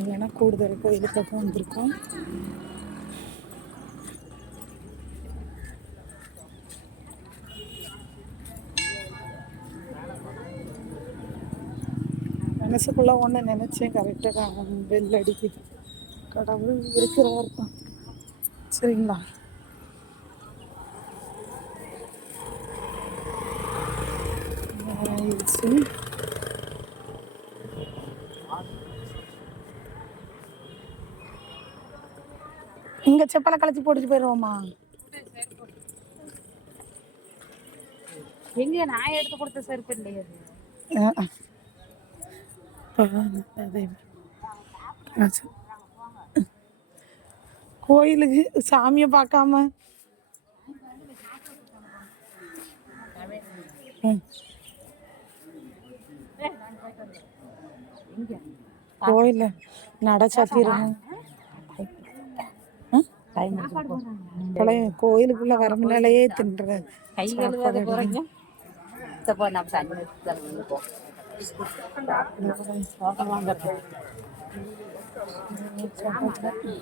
பார்த்தீங்கன்னா கூடுதல் கோயில் பக்கம் வந்திருக்கோம். மனசுக்குள்ள ஒன்று நினச்சேன் கரெக்டாக பெல் அடிக்குது. கடவுள் இருக்கிறதா இருக்கும் சரிங்களா? ஆயிடுச்சு இங்க செப்பலை கழிச்சு போட்டுட்டு போயிடுவோமா எங்க நான் எடுத்து கொடுத்த செருப்பு இல்லையே. கோயிலுக்கு சாமியை பார்க்காம. ம். கோயில்ல நட பழைய கோயிலுக்குள்ள வர முன்னாலேயே தின்றது கை கழுவாத போறீங்க சப்போ நம்ம தண்ணி தண்ணி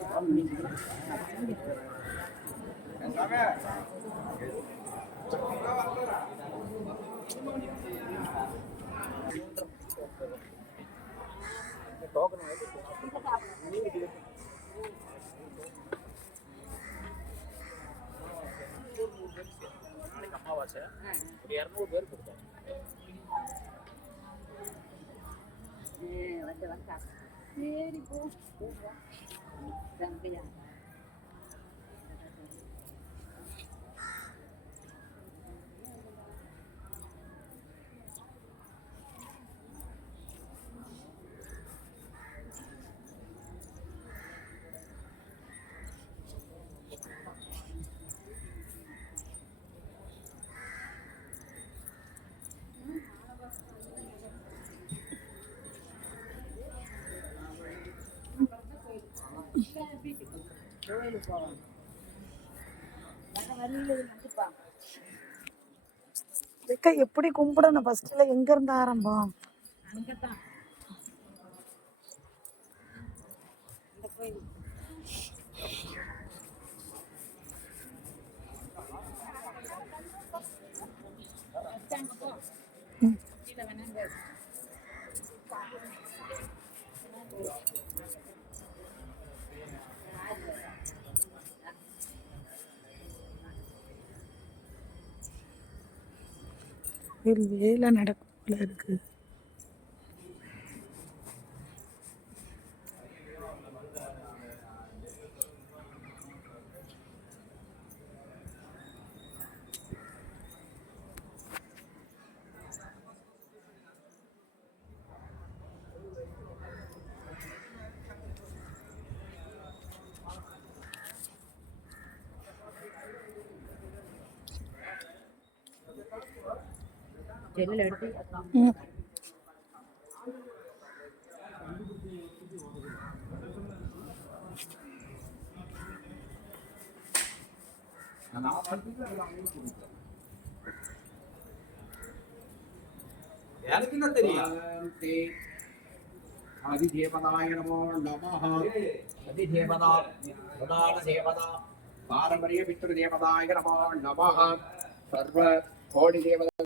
ஆச்சு ஒரு இரநூறு பேர் கொடுத்தோம். சரி போ. வழியில எப்படி கும்பிடணும்? ஃபர்ஸ்ட்ல எங்க இருந்து ஆரம்பம்? அங்கதான் ஒரு வேலை நடக்கும் போல இருக்குது அதிதேவதாய நமோ நமः அதிதேவதா பிரதான தேவதா பாரம்பரிய பித்ருதேவதாய நமோ நமः சர்வ கோடி தேவதா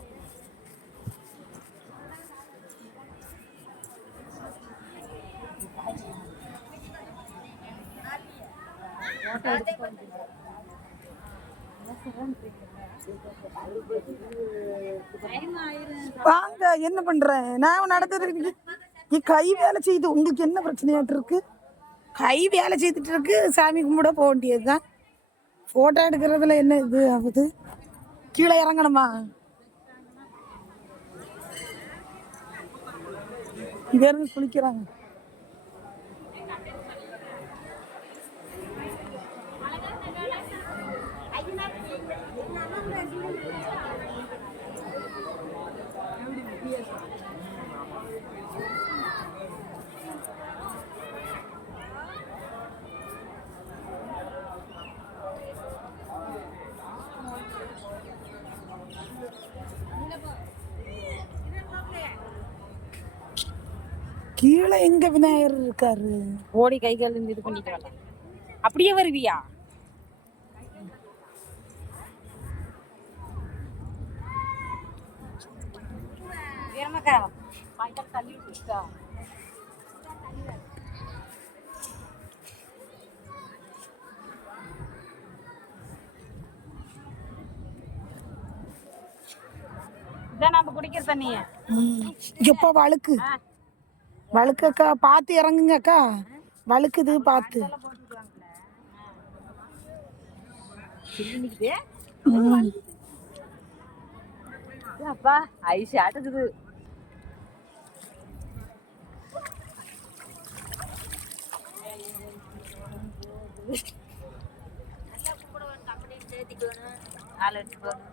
வாங்க என்ன பண்றேன் நான் நடத்துறேன் நீ கை வேலை செய்யுது உங்களுக்கு என்ன பிரச்சனையாட்டு இருக்கு? கை வேலை செய்துட்டு இருக்கு சாமி கும்பிட போக வேண்டியதுதான். போட்டோ எடுக்கிறதுல என்ன இது ஆகுது? கீழே இறங்கணுமா? இங்க இருந்து குளிக்கிறாங்க. கீழே எங்க விநாயகர் இருக்காரு? ஓடி கை கால் இருந்து இது பண்ணிட்டு வரலாம் அப்படியே வருவியா? இதான் நம்ம குடிக்கிற தண்ணிய. எப்போ வழுக்கு. வழுக்கு அக்கா பார்த்து இறங்குங்க அக்கா வழுக்குது பார்த்து. அப்பா ஐஸ் ஆட்டுக்குது. ஆள் எடுத்துக்கணும்.